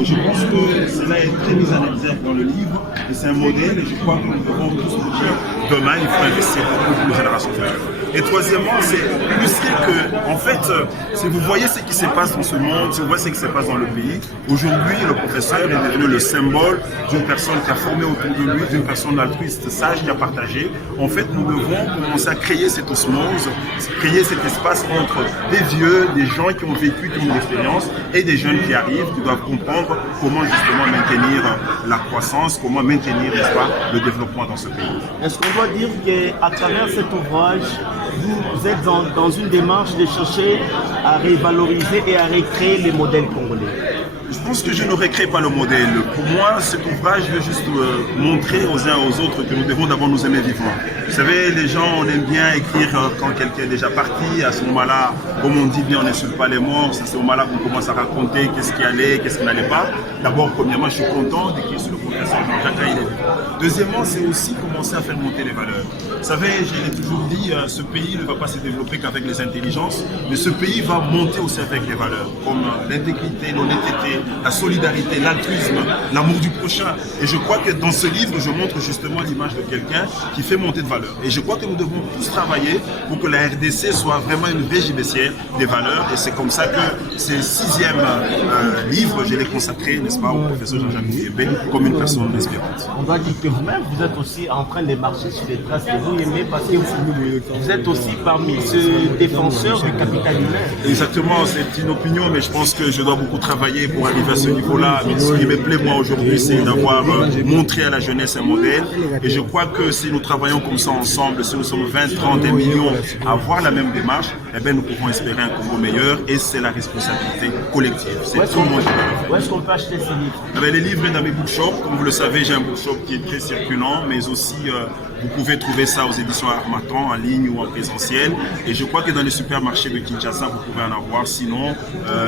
Et je pense que cela est très mis en exergue dans le livre, et c'est un modèle, et je crois que nous devons tous nous dire, demain, il faut investir pour les générations futures. Et troisièmement, c'est illustrer que, en fait, si vous voyez ce qui se passe dans ce monde, si vous voyez ce qui se passe dans le pays, aujourd'hui, le professeur est devenu le symbole d'une personne qui a formé autour de lui, d'une personne altruiste, sage, qui a partagé. En fait, nous devons commencer à créer cette osmose, créer cet espace entre des vieux, des gens qui ont vécu, qui ont de l'expérience, et des jeunes qui arrivent, qui doivent comprendre comment justement maintenir la croissance, comment maintenir le développement dans ce pays. Est-ce qu'on doit dire qu'à travers cet ouvrage, vous êtes dans une démarche de chercher à revaloriser et à recréer les modèles congolais? Je pense que je ne recrée pas le modèle. Pour moi, cet ouvrage veut juste montrer aux uns et aux autres que nous devons d'abord nous aimer vivant. Vous savez, les gens, on aime bien écrire quand quelqu'un est déjà parti. À ce moment-là, comme on dit bien, on n'insulte pas les morts. C'est à ce moment-là qu'on commence à raconter qu'est-ce qui allait, qu'est-ce qui n'allait pas. D'abord, premièrement, je suis content d'écrire sur le professeur Jean-Jacques Kaïlé. Deuxièmement, c'est aussi commencer à faire monter les valeurs. Vous savez, je l'ai toujours dit, ce pays ne va pas se développer qu'avec les intelligences, mais ce pays va monter aussi avec les valeurs, comme l'intégrité, l'honnêteté, la solidarité, l'altruisme, l'amour du prochain. Et je crois que dans ce livre, je montre justement l'image de quelqu'un qui fait monter de valeurs. Et je crois que nous devons tous travailler pour que la RDC soit vraiment une vraie gibecière des valeurs. Et c'est comme ça que ce 6e livre, je l'ai consacré, n'est-ce pas, au professeur Jean-Jacques Mouyembe, comme une personne inspirante. On doit dire que vous-même, vous êtes aussi en train de marcher sur les traces de Mouyembe parce que vous êtes aussi parmi ceux défenseurs du capital humain. Exactement, c'est une opinion, mais je pense que je dois beaucoup travailler pour arriver à ce niveau-là. Mais ce qui me plaît, moi, aujourd'hui, c'est d'avoir montré à la jeunesse un modèle. Et je crois que si nous travaillons comme ça ensemble, si nous sommes 20, 30, 1 million à avoir la même démarche, eh bien, nous pouvons espérer un Congo meilleur. Et c'est la responsabilité collective. C'est tout le monde qui doit le faire. Où est-ce qu'on peut acheter ces livres? Eh bien, les livres dans mes bookshops. Comme vous le savez, j'ai un bookshop qui est très circulant, mais aussi vous pouvez trouver ça aux éditions Harmattan en ligne ou en présentiel. Et je crois que dans les supermarchés de Kinshasa, vous pouvez en avoir. Sinon,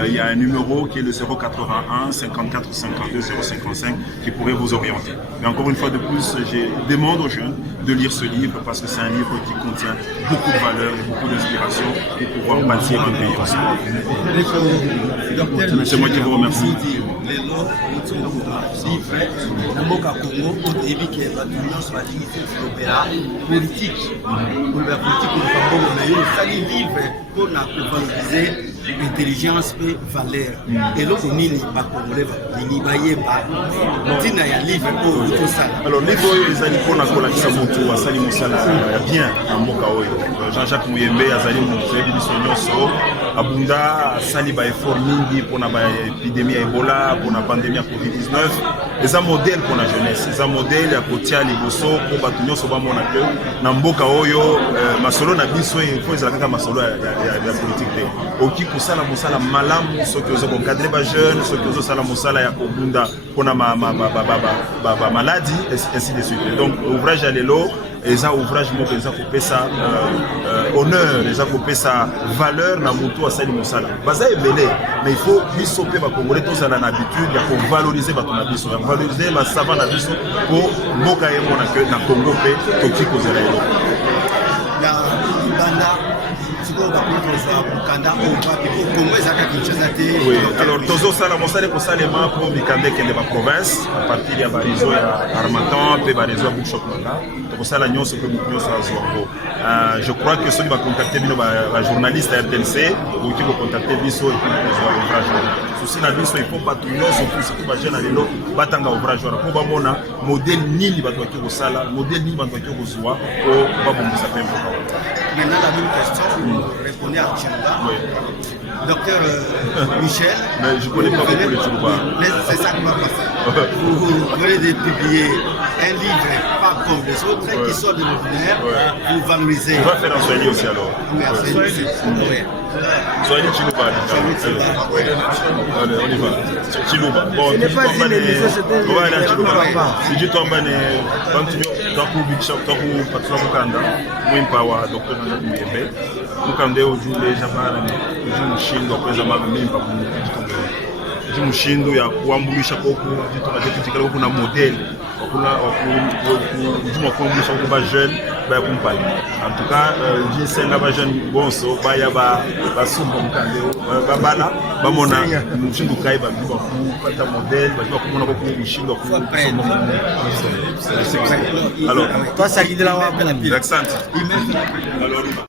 il y a un numéro qui est le 081 54 52 055 qui pourrait vous orienter. Mais encore une fois de plus, je demande aux jeunes de lire ce livre parce que c'est un livre qui contient beaucoup de valeurs et beaucoup d'inspiration pour pouvoir bâtir un pays ensemble. C'est moi qui vous remercie. Politique pour valoriser intelligence et valeur. Et là, on y va alors, les voyous, les alliés pour la collection Moto, à Sali Moussala, bien à Mokaoyo. Jean-Jacques Mouyembe, Azali Moussala, Bisonyoso, Abunda, Sali Baefor Mingi pour l'épidémie Ebola, pour la pandémie Covid-19. C'est un modèle pour la jeunesse, c'est un modèle à Kotia, Liboso, pour Batunyo, Sobamona, Namboka Oyo, Masolo, Nabiso, il faut les Masolo, la politique. Oki Kusala Moussala, Malam, ceux qui ont encadré les jeunes, ceux qui ont Sala Moussala, Yakobunda, pour la maladie, ainsi de suite. Donc, l'ouvrage à l'élo, et ça, ouvrage, ils ont coupé sa honneur, ils ont coupé sa valeur, dans Moutou à Sali Moussala. Ça est belé, mais il faut bisoper les Congolais, tous à l'habitude, il faut valoriser les Nabiso, valoriser la savane Nabiso pour Moka et Monake, dans le Congo, Toki Kozerelo. Oui, alors Tozo Sala Moussala pour Salema pour Mikande qui est de la province, à partir de la réseau à Armatan, puis la réseau à Bouchok. Pour ça, la nuance que nous sommes. Je crois que ceux qui vont contacter les journalistes à RTNC, ou qui vont contacter Bisso et puis nous ouvrage. Souci na Bisso, il faut pas tout le monde, surtout si tu vas gêner à l'élo, batanga ouvrage. Pour Bamona, modèle Nili va doit au Sala, modèle Nili va doit au Zoua, pour Babombi s'appelle. Maintenant, la même question, vous répondez à Tchouba. Oui. Docteur Michel. Mais je ne connais pas beaucoup les Tchouba. C'est ça qui va passer. Vous venez de publier un livre, pas comme les autres, qui sort de l'ordinaire, pour valoriser. On va faire un soigné aussi alors. Merci. Soigné Chilouba. Allez, on y va. Chilouba. Bon, ce n'est pas une émission, c'était voilà, Chilouba. Si tu tombes en Taku Big Shop, Taku Patron Mukanda, Mwimpawa, Dr. Jean-Jacques Mouyembe, Mukande Ojule, Jabara, Ojule Chine, donc les amants de Mimpa pour nous. mushindu ya kuambulisha kwa kutikala kuna model wakuna kuambulisha kwa ba jeune ba kumpani en tout cas jinsenga ba jeune bonso baya basumba mukandeo babala bamona mushindu kai ba kupata model ba kumona kwa mushindu kwa kusoma. Alors toi ça guide la wa accent alors